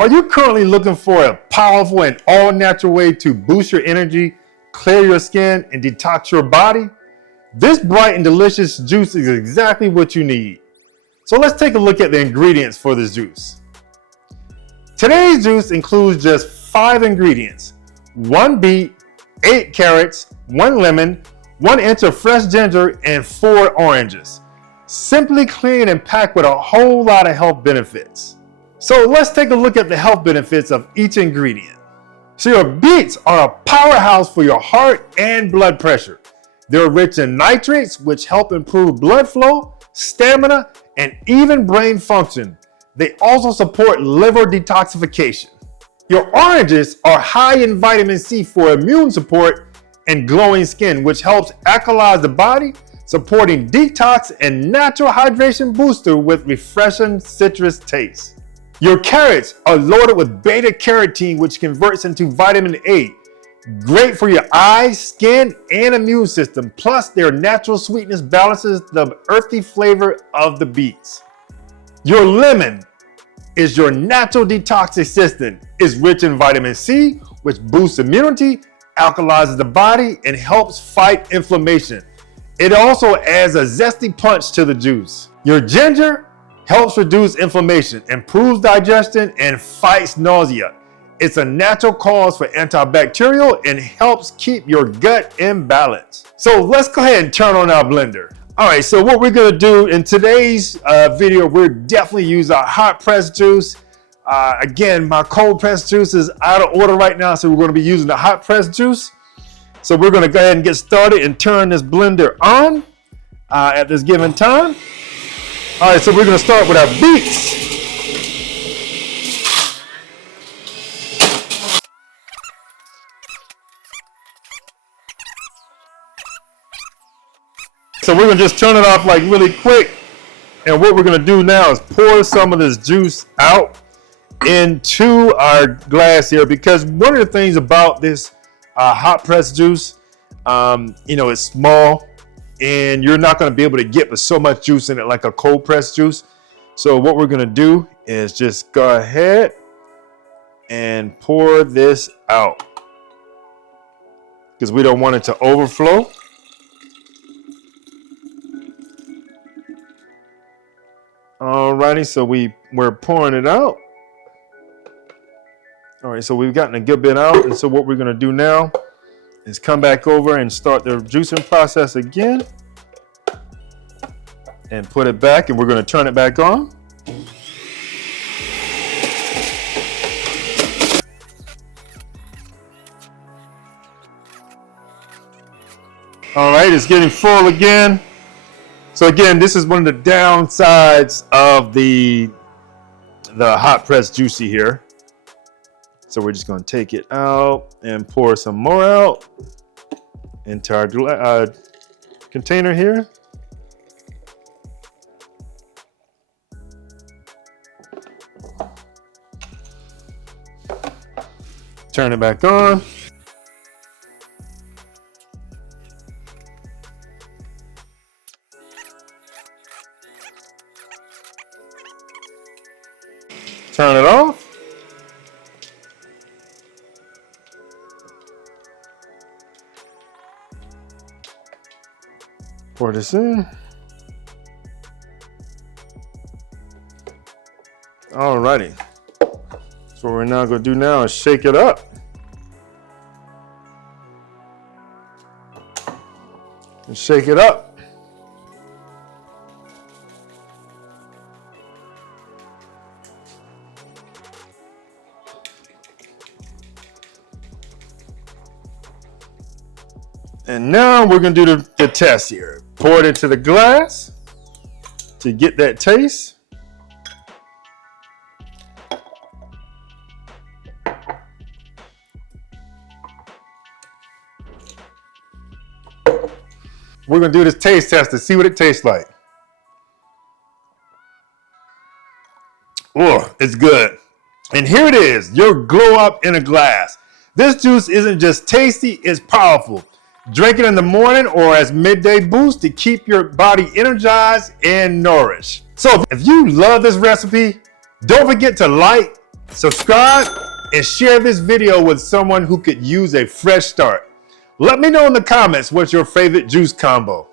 Are you currently looking for a powerful and all-natural way to boost your energy, clear your skin, and detox your body? This bright and delicious juice is exactly what you need. So let's take a look at the ingredients for this juice. Today's juice includes just 5 ingredients: 1 beet, 8 carrots, 1 lemon, 1 inch of fresh ginger, and 4 oranges. Simply clean and packed with a whole lot of health benefits. So let's take a look at the health benefits of each ingredient. So your beets are a powerhouse for your heart and blood pressure. They're rich in nitrates, which help improve blood flow, stamina, and even brain function. They also support liver detoxification. Your oranges are high in vitamin C for immune support and glowing skin, which helps alkalize the body, supporting detox and natural hydration booster with refreshing citrus taste. Your carrots are loaded with beta carotene, which converts into vitamin A. Great for your eyes, skin, and immune system. Plus, their natural sweetness balances the earthy flavor of the beets. Your lemon is your natural detox assistant. It's rich in vitamin C, which boosts immunity, alkalizes the body, and helps fight inflammation. It also adds a zesty punch to the juice. Your ginger helps reduce inflammation, improves digestion, and fights nausea. It's a natural cause for antibacterial and helps keep your gut in balance. So let's go ahead and turn on our blender. All right, so what we're gonna do in today's video, we're definitely use our hot press juice. Again, my cold press juice is out of order right now, so we're gonna be using the hot press juice. So we're gonna go ahead and get started and turn this blender on at this given time. All right, so we're gonna start with our beets. So we're gonna just turn it off like really quick. And what we're gonna do now is pour some of this juice out into our glass here, because one of the things about this hot press juice, it's small and you're not gonna be able to get so much juice in it like a cold press juice. So what we're gonna do is just go ahead and pour this out, because we don't want it to overflow. Alrighty, so we're pouring it out. All right, so we've gotten a good bit out, and so what we're gonna do now is come back over and start the juicing process again and put it back, and we're gonna turn it back on. All right, it's getting full again. So again, this is one of the downsides of the hot press juicy here. So we're just going to take it out and pour some more out into our container here. Turn it back on. Turn it off. Pour this in. Alrighty. So what we're now going to do now is shake it up. And shake it up. And now we're going to do the test here. Pour it into the glass to get that taste. We're going to do this taste test to see what it tastes like. Oh, it's good. And here it is, your glow up in a glass. This juice isn't just tasty, it's powerful. Drink it in the morning or as midday boost to keep your body energized and nourished. So if you love this recipe, don't forget to like Subscribe and share this video with someone who could use a fresh start. Let me know in the comments what's your favorite juice combo.